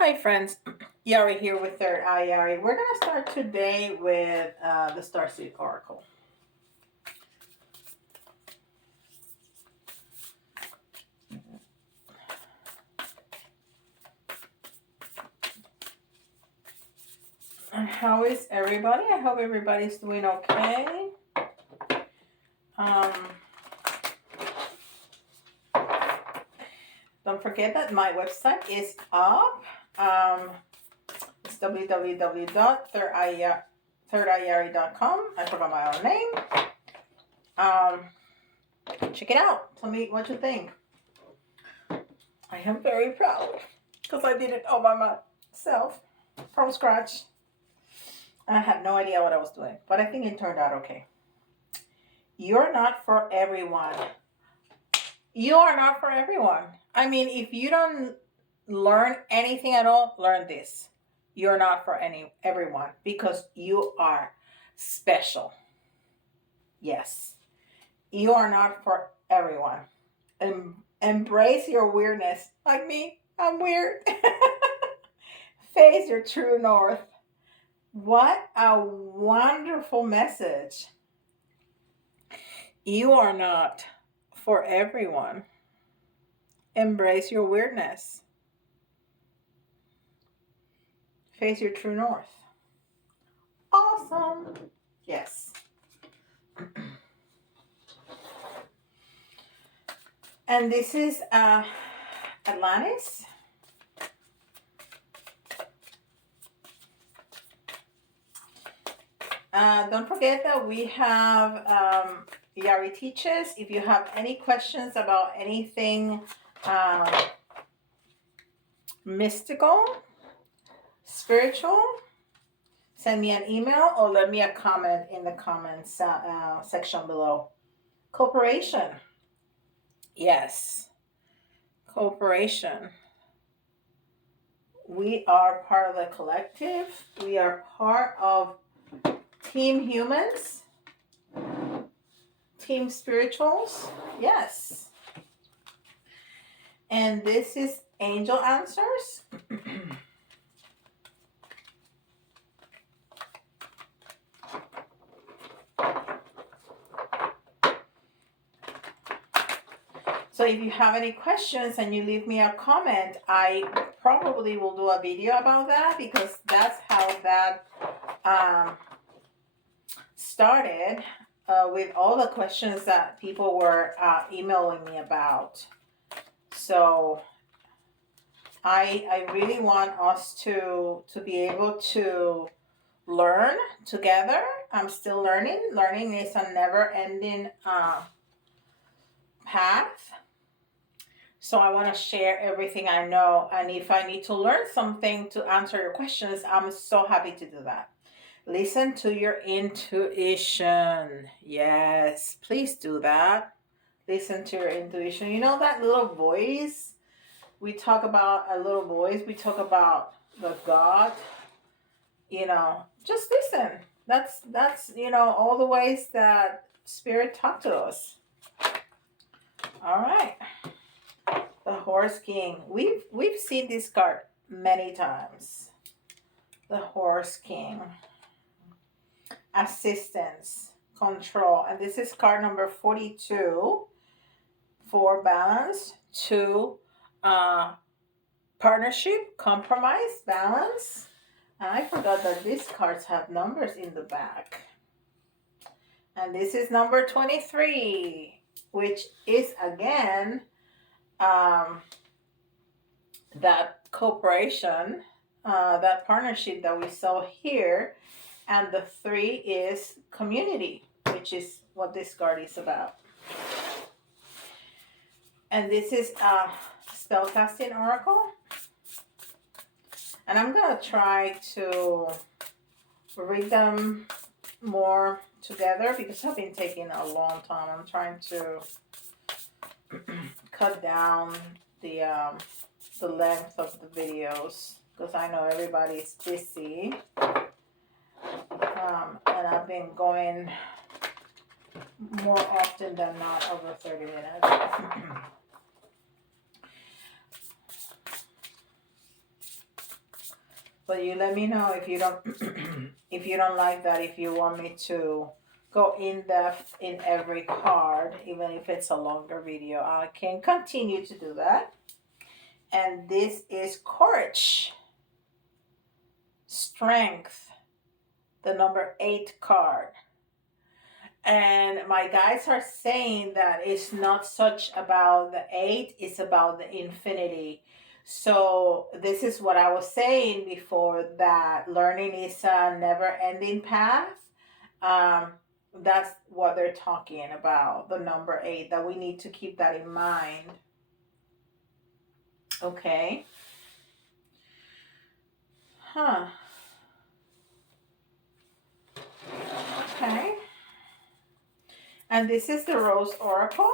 Hi friends, Yari here with Third Eye Yari. We're going to start today with the Starseed Oracle. How is everybody? I hope everybody's doing okay. Don't forget that my website is up. It's www.thirdeyeyari.com. I forgot my own name. Check it out. Tell me what you think. I am very proud because I did it all by myself from scratch. I had no idea what I was doing, but I think it turned out okay. You're not for everyone. You are not for everyone. I mean, if you don't learn anything at all, learn this. You're not for everyone because you are special. Yes. You are not for everyone. Embrace your weirdness. Like me, I'm weird. Face your true north. What a wonderful message. You are not for everyone. Embrace your weirdness. Face your true north. Awesome. Yes. And this is Atlantis. Don't forget that we have Yari Teaches. If you have any questions about anything mystical, spiritual, send me an email or leave me a comment in the comments section below. Cooperation. Yes. Cooperation. We are part of the collective. We are part of Team Humans. Team Spirituals. Yes. And this is Angel Answers. So if you have any questions and you leave me a comment, I probably will do a video about that because that's how that started with all the questions that people were emailing me about. So I really want us to be able to learn together. I'm still learning. Learning is a never-ending path. So I want to share everything I know. And if I need to learn something to answer your questions, I'm so happy to do that. Listen to your intuition. Yes, please do that. Listen to your intuition. You know that little voice? We talk about a little voice. We talk about the God. You know, just listen. That's all the ways that Spirit talk to us. All right. The Horse King. We've seen this card many times. The Horse King. Assistance, control, and this is card number 42 for balance, 2 partnership, compromise, balance. And I forgot that these cards have numbers in the back. And this is number 23, which is again that cooperation, that partnership that we saw here. And the 3 is community, which is what this card is about. And this is a Spellcasting Oracle. And I'm going to try to read them more together because I've been taking a long time. I'm trying to cut down the length of the videos because I know everybody's busy. And I've been going more often than not over 30 minutes. But you let me know if you don't if you don't like that, if you want me to go in depth in every card, even if it's a longer video, I can continue to do that. And this is courage, strength, the number 8 card. And my guys are saying that it's not such about the 8, it's about the infinity. So this is what I was saying before, that learning is a never ending path. Um, that's what they're talking about, the number 8, that we need to keep that in mind. Okay. Huh. Okay. And this is the Rose Oracle.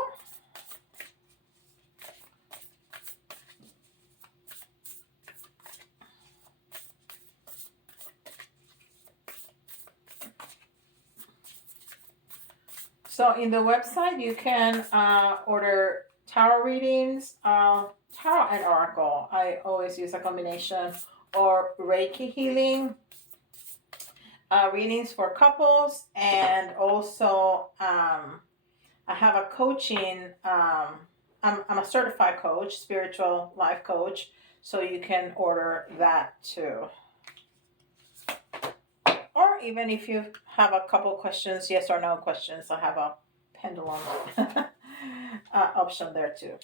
So in the website, you can order tarot readings, tarot and oracle. I always use a combination, or Reiki healing readings for couples, and also I have a coaching. I'm a certified coach, spiritual life coach, so you can order that too. Or even if you have a couple questions, yes or no questions, I have a pendulum option there too.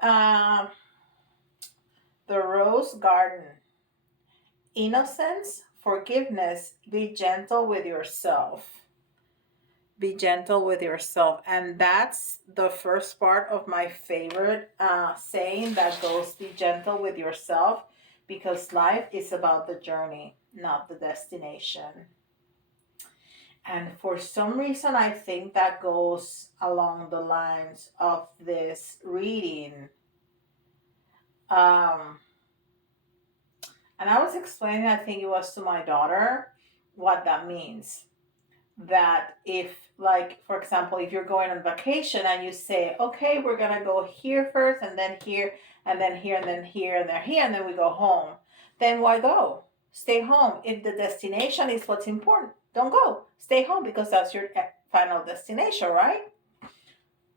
The Rose Garden. Innocence, forgiveness, be gentle with yourself. Be gentle with yourself. And that's the first part of my favorite saying that goes, be gentle with yourself, because life is about the journey, not the destination. And for some reason, I think that goes along the lines of this reading. And I was explaining, I think it was to my daughter, what that means. That if, like, for example, if you're going on vacation and you say, okay, we're going to go here first, and then here, and then here, and then here, and then here, and then we go home, then why go? Stay home. If the destination is what's important, don't go. Stay home, because that's your final destination, right?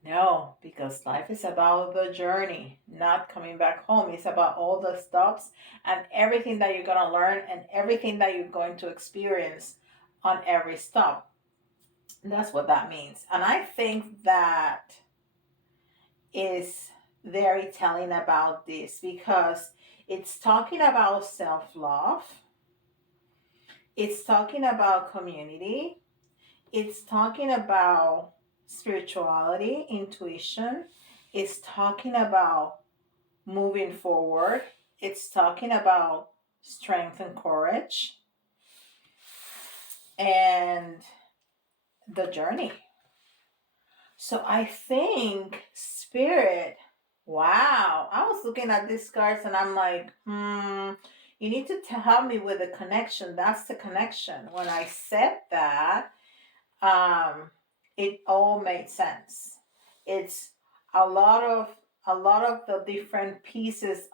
No, because life is about the journey, not coming back home. It's about all the stops and everything that you're going to learn and everything that you're going to experience on every stop. And that's what that means. And I think that is very telling about this, because it's talking about self-love. It's talking about community. It's talking about spirituality, intuition. It's talking about moving forward. It's talking about strength and courage and the journey. So I think Spirit, wow, I was looking at these cards and I'm like, you need to help me with the connection. That's the connection. When I said that, it all made sense. It's a lot of the different pieces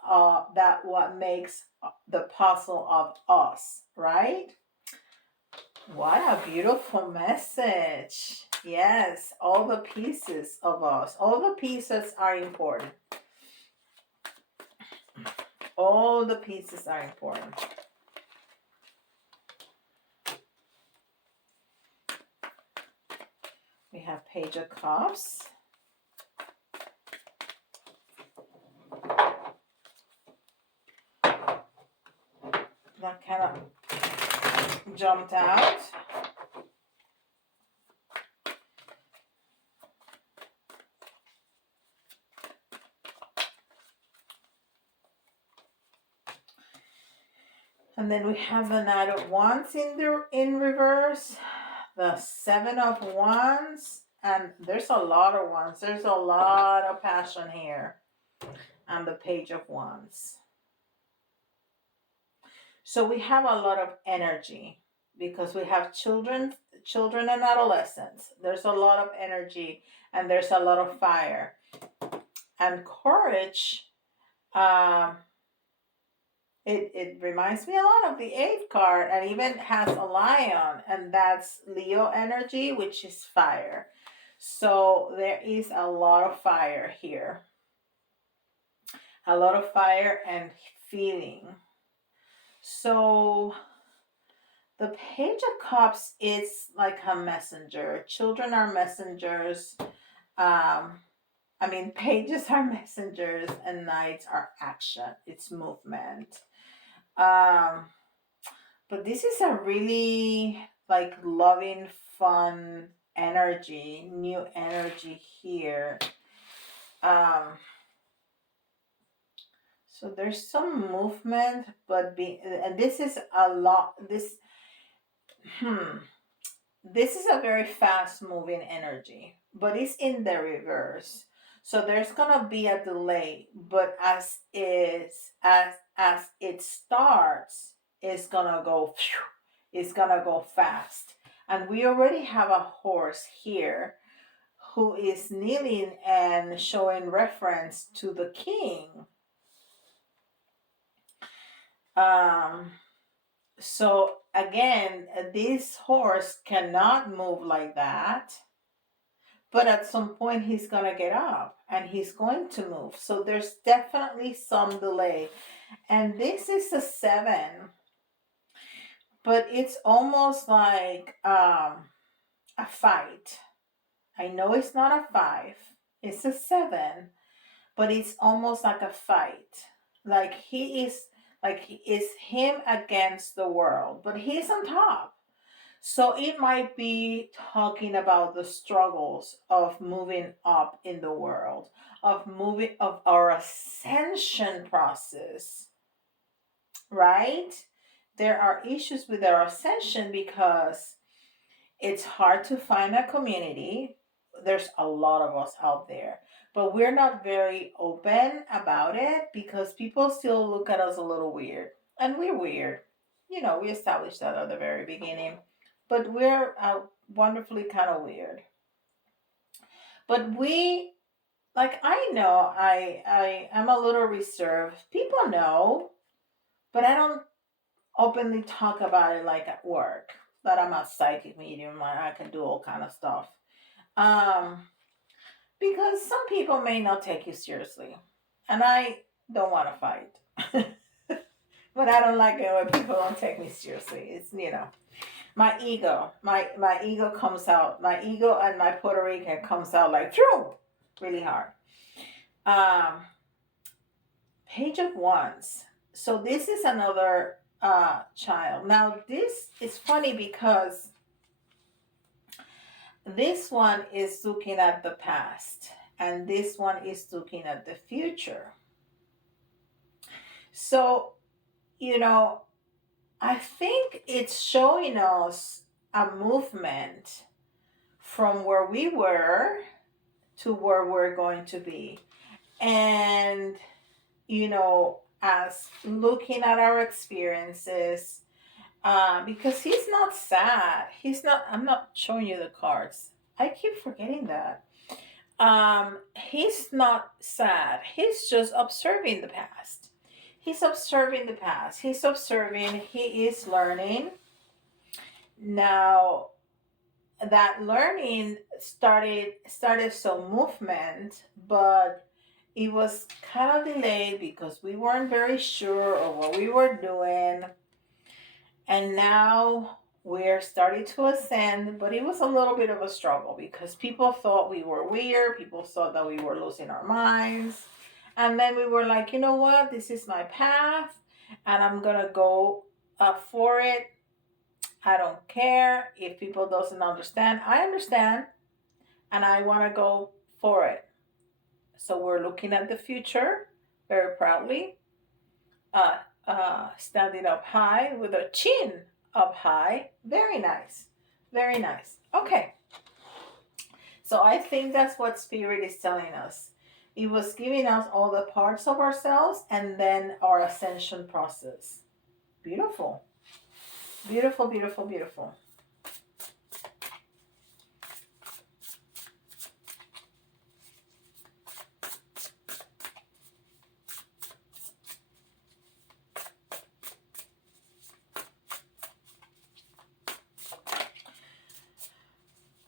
that what makes the puzzle of us, right? What a beautiful message. Yes, all the pieces of us. All the pieces are important. All the pieces are important. We have Page of Cups. That kind of jumped out. And then we have the Knight of Wands in reverse, the Seven of Wands, and there's a lot of wands. There's a lot of passion here, and the Page of Wands. So we have a lot of energy because we have children and adolescents. There's a lot of energy and there's a lot of fire. And courage, It reminds me a lot of the eighth card, and even has a lion, and that's Leo energy, which is fire. So there is a lot of fire here, a lot of fire and feeling. So the Page of Cups is like a messenger. Children are messengers. Pages are messengers, and knights are action. It's movement. Um, but this is a really like loving, fun energy, new energy here. Um, so there's some movement, and this is a lot. Hmm, this is a very fast moving energy, but it's in the reverse. So there's gonna be a delay, but as it starts, it's gonna go it's gonna go fast. And we already have a horse here who is kneeling and showing reference to the king. Um so again, this horse cannot move like that, but at some point he's going to get up and he's going to move. So there's definitely some delay. And this is a 7, but it's almost like a fight. I know it's not a 5, it's a 7, but it's almost like a fight. It's him against the world, but he's on top. So it might be talking about the struggles of moving up in the world, of our ascension process, right? There are issues with our ascension because it's hard to find a community. There's a lot of us out there, but we're not very open about it because people still look at us a little weird. And we're weird. We established that at the very beginning. But we're wonderfully kind of weird. But I know I am a little reserved. People know, but I don't openly talk about it like at work that I'm a psychic medium and I can do all kind of stuff. Um, because some people may not take you seriously, and I don't want to fight. But I don't like it when people don't take me seriously. It's my ego, my ego comes out. My ego and my Puerto Rican comes out like really hard. Um, Page of Wands. So this is another child. Now this is funny because this one is looking at the past and this one is looking at the future. So, I think it's showing us a movement from where we were to where we're going to be. And, as looking at our experiences, because he's not sad. I'm not showing you the cards. I keep forgetting that. He's not sad. He's just observing the past. He's observing the past. He's observing. He is learning. Now, that learning started some movement, but it was kind of delayed because we weren't very sure of what we were doing. And now we're starting to ascend, but it was a little bit of a struggle because people thought we were weird. People thought that we were losing our minds. And then we were like, you know what? This is my path and I'm going to go for it. I don't care if people doesn't understand. I understand and I want to go for it. So we're looking at the future very proudly, standing up high with a chin up high. Very nice. Very nice. Okay. So I think that's what Spirit is telling us. It was giving us all the parts of ourselves and then our ascension process. Beautiful. Beautiful, beautiful, beautiful.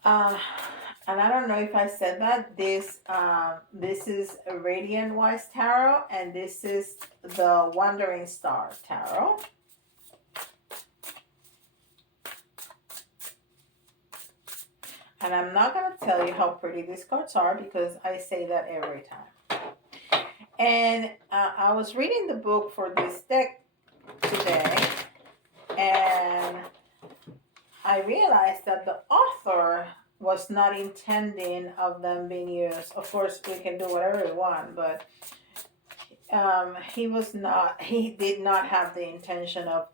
Uh, and I don't know if I said that. This is a Radiant Wise Tarot, and this is the Wandering Star Tarot. And I'm not going to tell you how pretty these cards are because I say that every time. And I was reading the book for this deck today, and I realized that the author was not intending of them being used. Of course, we can do whatever we want, but he did not have the intention of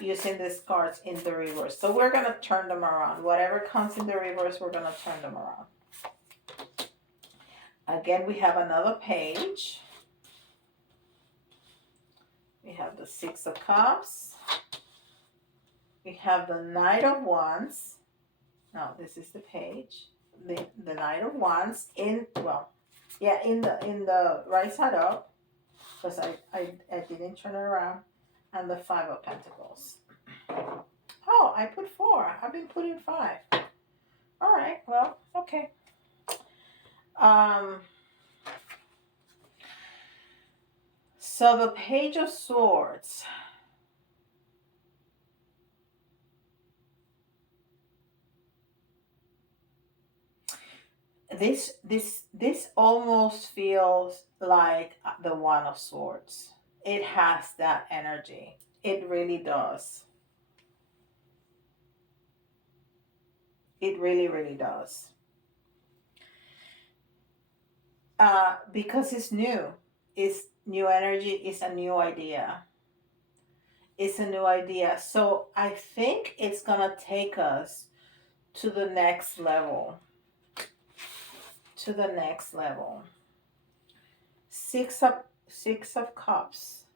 using these cards in the reverse. So we're going to turn them around. Whatever comes in the reverse, we're going to turn them around. Again, we have another page. We have the Six of Cups. We have the Knight of Wands. No, this is the page. The Knight of Wands in the right side up, because I didn't turn it around, and the Five of Pentacles. Oh, I put 4. I've been putting 5. All right, well, okay. So the Page of Swords. This almost feels like the One of Swords. It has that energy. It really does. It really, really does. Because it's new. It's new energy. It's a new idea. It's a new idea. So I think it's going to take us to the next level. To the next level. Six of Cups.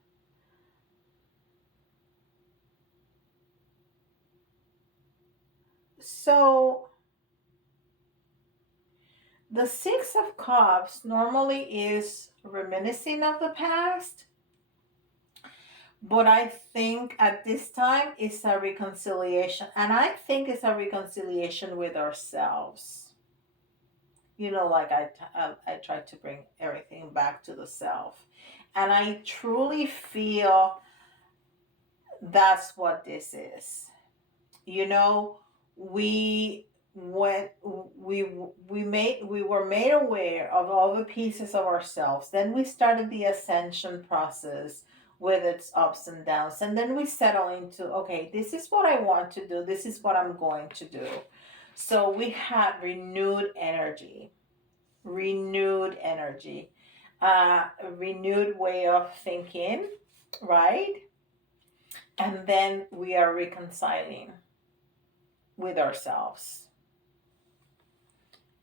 So the Six of Cups normally is reminiscing of the past, but I think at this time it's a reconciliation, and I think it's a reconciliation with ourselves. You know, like I try to bring everything back to the self, and I truly feel that's what this is. You know, we were made aware of all the pieces of ourselves. Then we started the ascension process with its ups and downs, and then we settle into, okay, this is what I want to do, this is what I'm going to do. So we had renewed energy, a renewed way of thinking, right? And then we are reconciling with ourselves.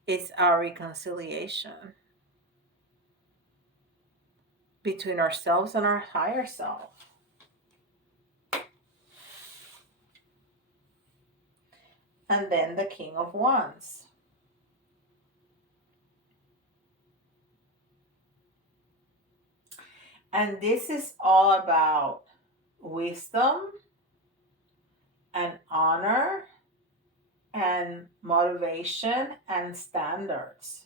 It's our reconciliation between ourselves and our higher self. And then the King of Wands. And this is all about wisdom and honor and motivation and standards.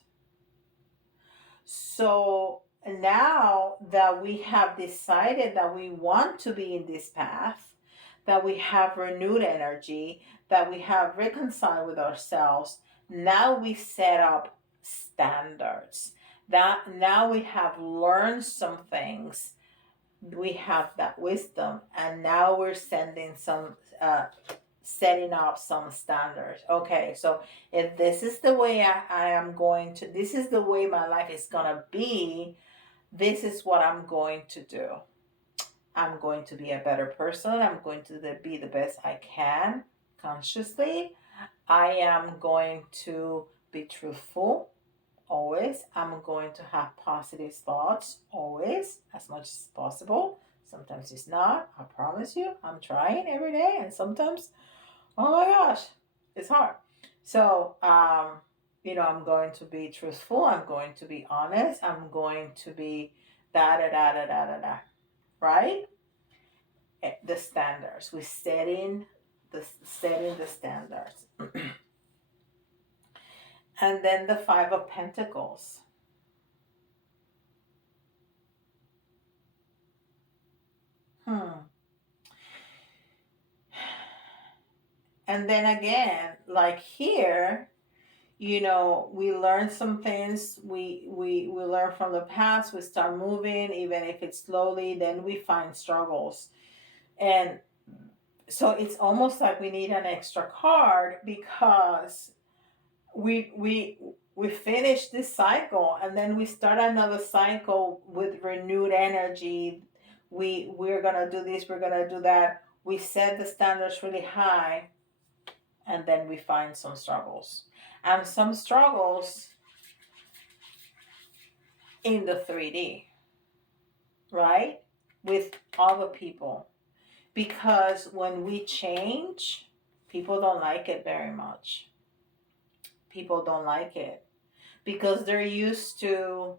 So now that we have decided that we want to be in this path, that we have renewed energy, that we have reconciled with ourselves, now we set up standards. That now we have learned some things. We have that wisdom, and now we're setting up some standards. Okay, so if this is the way I am going to, this is the way my life is gonna be, this is what I'm going to do. I'm going to be a better person. I'm going to be the best I can consciously. I am going to be truthful always. I'm going to have positive thoughts always, as much as possible. Sometimes it's not. I promise you, I'm trying every day, and sometimes, oh my gosh, it's hard. So, I'm going to be truthful. I'm going to be honest. I'm going to be da da da da da da da. Right? The standards. We're setting the standards. And then the Five of Pentacles. Hmm. And then again, like here, we learn some things. We learn from the past. We start moving, even if it's slowly. Then we find struggles, and so it's almost like we need an extra card because we finish this cycle and then we start another cycle with renewed energy. We're gonna do this, we're gonna do that. We set the standards really high, and then we find some struggles, and some struggles in the 3D, right, with other people, because when we change, people don't like it very much. People don't like it because they're used to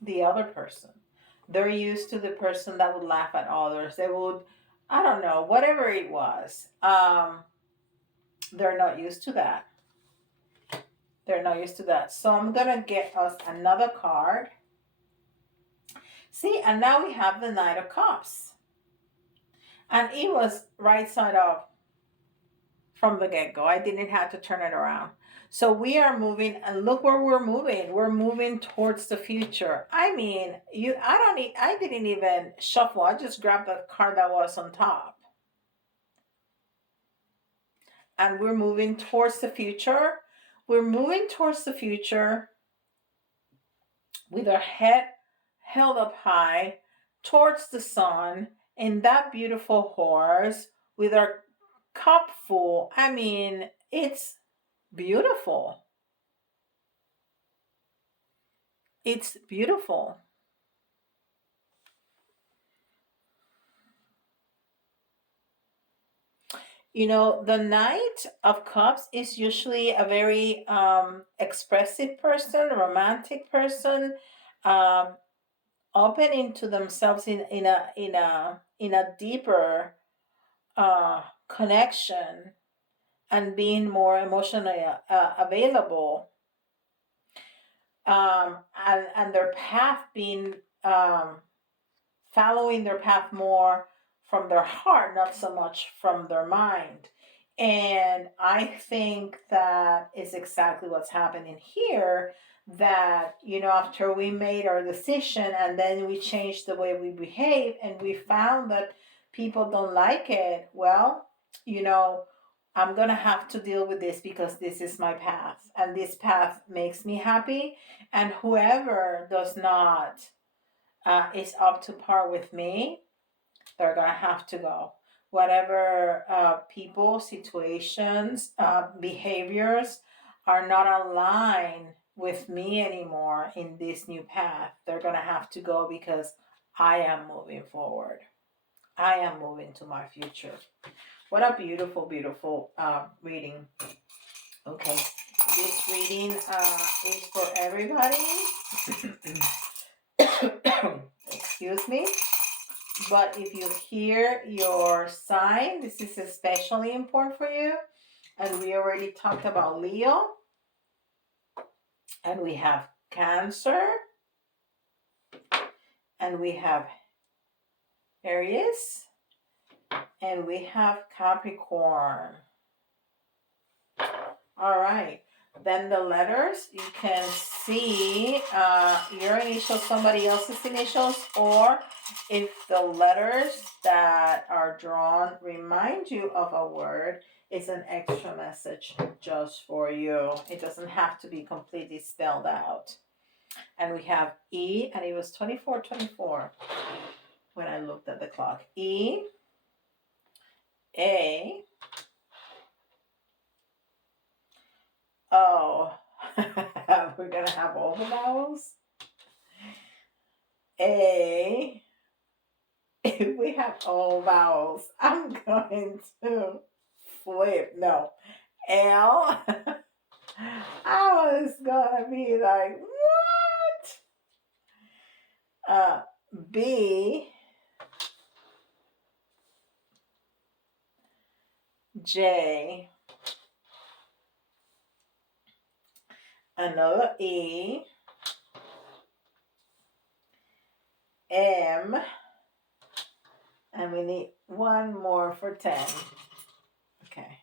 the other person. They're used to the person that would laugh at others. They would, I don't know, whatever it was. They're not used to that. They're not used to that. So I'm gonna get us another card. See, and now we have the Knight of Cups, and it was right side up from the get go. I didn't have to turn it around. So we are moving, and look where we're moving. We're moving towards the future. I mean, I didn't even shuffle. I just grabbed the card that was on top. And we're moving towards the future. We're moving towards the future with our head held up high towards the sun in that beautiful horse with our cup full. I mean, it's beautiful. It's beautiful. The Knight of Cups is usually a very expressive person, romantic person, um, opening to themselves in a deeper connection, and being more emotionally available, and their path being um, following their path more from their heart, not so much from their mind. And I think that is exactly what's happening here. That, after we made our decision and then we changed the way we behave and we found that people don't like it, well, you know, I'm going to have to deal with this because this is my path and this path makes me happy. And whoever does not is up to par with me, they're gonna have to go. Whatever people, situations, behaviors are not aligned with me anymore in this new path, they're gonna have to go because I am moving forward. I am moving to my future. What a beautiful, beautiful reading. Okay, this reading is for everybody. Excuse me. But if you hear your sign, this is especially important for you. And we already talked about Leo. And we have Cancer. And we have Aries. And we have Capricorn. All right. Then the letters, you can see your initials, somebody else's initials, or if the letters that are drawn remind you of a word, it's an extra message just for you. It doesn't have to be completely spelled out. And we have E, and it was 24:24 when I looked at the clock. E, A, O. We're going to have all the vowels. A. If we have all vowels, I'm going to flip. No. L. I was going to be like, what? B. J. another E, M, and we need one more for 10. Okay.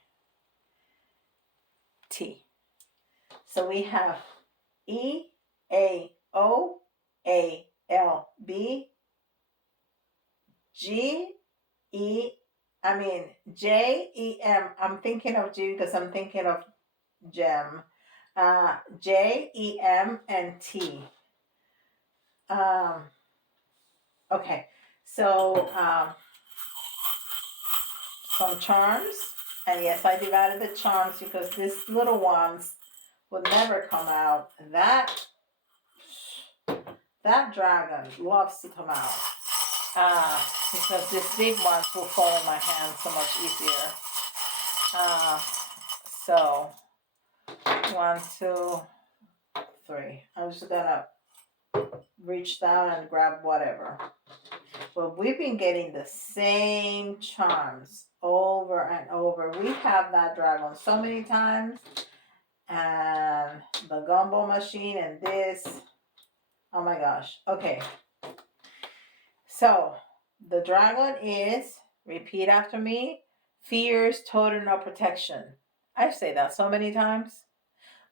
T. So we have E, A, O, A, L, B, G, E, J, E, M. I'm thinking of G because I'm thinking of gem. J, E, M, and T. Okay, so some charms. And yes, I divided the charms because these little ones would never come out. That dragon loves to come out. Because these big ones will fall in my hand so much easier. So 1, 2, 3. I'm just gonna reach down and grab whatever. But we've been getting the same charms over and over. We have that dragon so many times. And the gumbo machine and this. Oh my gosh. Okay. So the dragon is, repeat after me, fears total no protection. I say that so many times.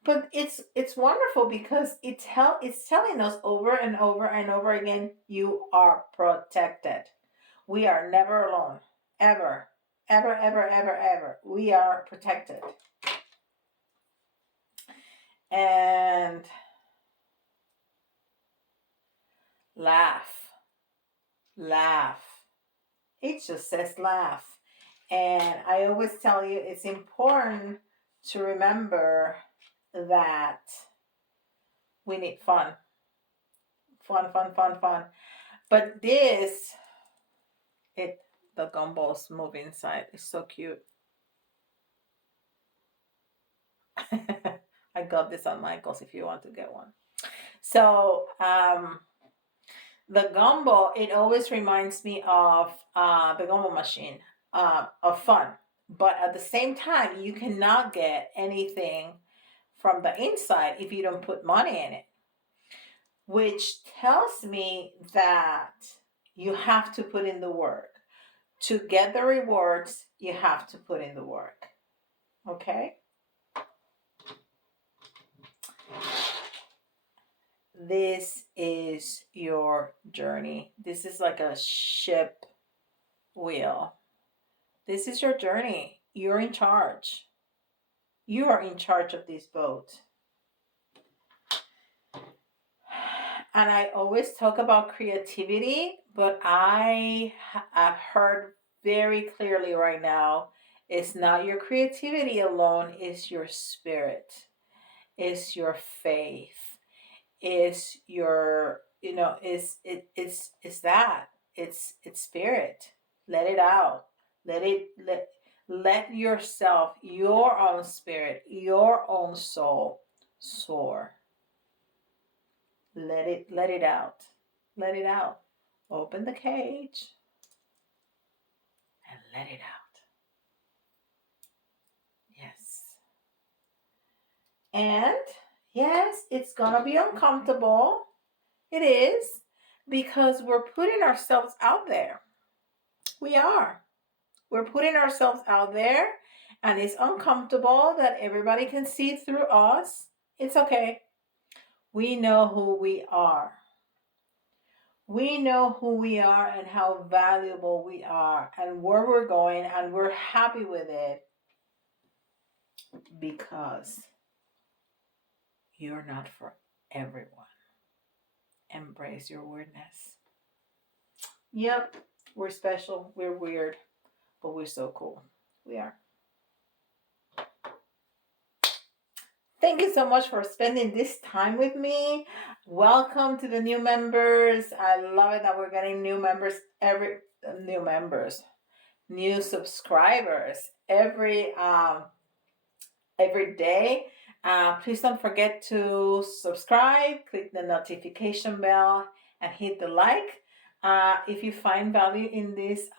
But it's wonderful because it's telling us over and over and over again, you are protected. We are never alone. Ever. Ever, ever, ever, ever. We are protected. And laugh. Laugh. It just says laugh. And I always tell you it's important to remember that we need fun. Fun, fun, fun, fun. But this, the gumballs move inside. It's so cute. I got this on Michael's if you want to get one. So, the gumbo, it always reminds me of the gumbo machine, of fun. But at the same time, you cannot get anything from the inside if you don't put money in it. Which tells me that you have to put in the work. To get the rewards, you have to put in the work. Okay? This is your journey. This is like a ship wheel. This is your journey. You're in charge. You are in charge of this boat. And I always talk about creativity, but I have heard very clearly right now, it's not your creativity alone, it's your spirit. It's your faith. It's your, it's that. It's spirit. Let it out. Let yourself, your own spirit, your own soul soar. Let it out. Let it out. Open the cage and let it out. Yes. And yes, it's gonna be uncomfortable. It is, because we're putting ourselves out there. We are. We're putting ourselves out there, and it's uncomfortable that everybody can see through us. It's okay. We know who we are. We know who we are and how valuable we are and where we're going, and we're happy with it because you're not for everyone. Embrace your weirdness. Yep, we're special, we're weird, but we're so cool. We are. Thank you so much for spending this time with me. Welcome to the new members. I love it that we're getting new subscribers every day. Please don't forget to subscribe, click the notification bell, and hit the like if you find value in this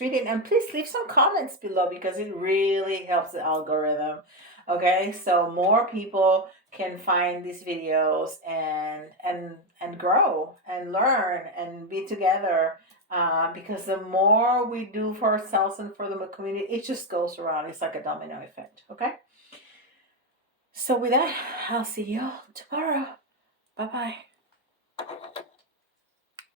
reading. And please leave some comments below because it really helps the algorithm. Okay, so more people can find these videos and grow and learn and be together. Because the more we do for ourselves and for the community, it just goes around. It's like a domino effect. Okay. So with that, I'll see you all tomorrow. Bye bye.